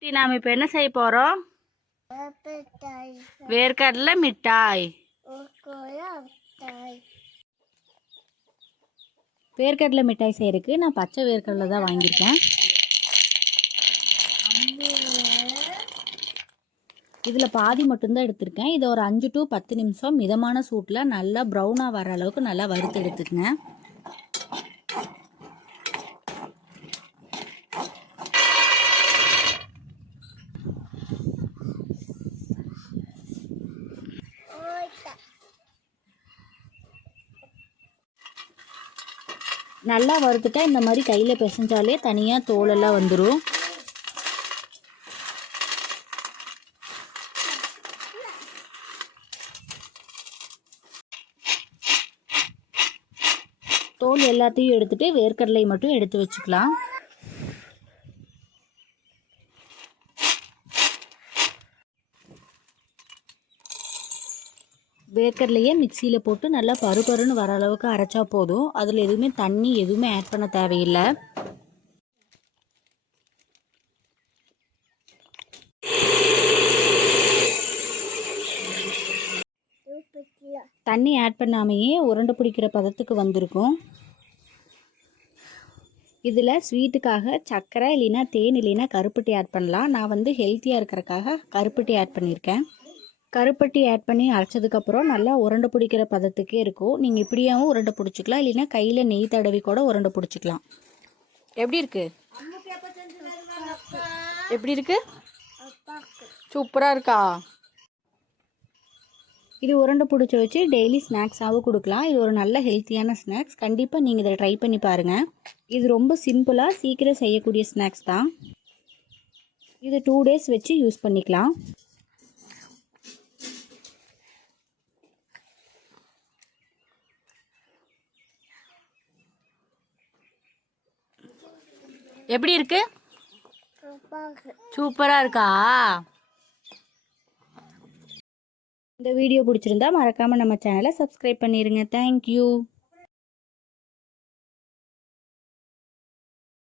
குட்டி, நாம இப்போ என்ன செய்ய போகிறோம் வேர்க்கடலை மிட்டாய். வேர்க்கடலை மிட்டாய் செய்யறதுக்கு நான் பச்சை வேர்க்கடலை தான் வாங்கியிருக்கேன். இதில் பாதி மட்டும்தான் எடுத்திருக்கேன். இதை ஒரு அஞ்சு டு பத்து நிமிஷம் மிதமான சூட்டில் நல்லா ப்ரௌனாக வர அளவுக்கு நல்லா வறுத்து எடுத்துக்கங்க. நல்லா வறுத்துட்டா இந்த மாதிரி கையில் பிசைஞ்சாலே தனியாக தோலெல்லாம் வந்துடும் தோல் எல்லாத்தையும் எடுத்துட்டு வேர்க்கடலை மட்டும் எடுத்து வச்சுக்கலாம். வேர்க்கடலையே மிக்சியில் போட்டு நல்லா பருப்பருன்னு வர அளவுக்கு அரைச்சா போதும். அதில் எதுவுமே தண்ணி எதுவுமே ஆட் பண்ண தேவையில்லை. தண்ணி ஆட் பண்ணாமையே உருண்டை பிடிக்கிற பதத்துக்கு வந்திருக்கும். இதில் ஸ்வீட்டுக்காக சர்க்கரை இல்லைன்னா தேன் இல்லைன்னா கருப்பட்டி ஆட் பண்ணலாம். நான் வந்து ஹெல்த்தியாக இருக்கிறக்காக கருப்பட்டி ஆட் பண்ணியிருக்கேன். கருப்பட்டி ஆட் பண்ணி அரைச்சதுக்கப்புறம் நல்லா உருண்டை பிடிக்கிற பதத்துக்கே இருக்கும். நீங்கள் இப்படியாவும் உருண்டை பிடிச்சிக்கலாம். இல்லைன்னா கையில் நெய் தடவி கூட உருண்டை பிடிச்சிக்கலாம். எப்படி இருக்கு? எப்படி இருக்கு? சூப்பராக இருக்கா? இது உருண்டை பிடிச்சி வச்சு டெய்லி ஸ்நாக்ஸாகவும் கொடுக்கலாம். இது ஒரு நல்ல ஹெல்த்தியான ஸ்நாக்ஸ் கண்டிப்பாக நீங்கள் இதை ட்ரை பண்ணி பாருங்கள் இது ரொம்ப சிம்பிளாக சீக்கிரம் செய்யக்கூடிய ஸ்நாக்ஸ் தான். இது டூ டேஸ் வச்சு யூஸ் பண்ணிக்கலாம். எப்படி இருக்கு? சூப்பராக இருக்கா. இந்த வீடியோ பிடிச்சிருந்தா மறக்காமல் நம்ம சேனலை சப்ஸ்கிரைப் பண்ணிடுங்க தேங்க்யூ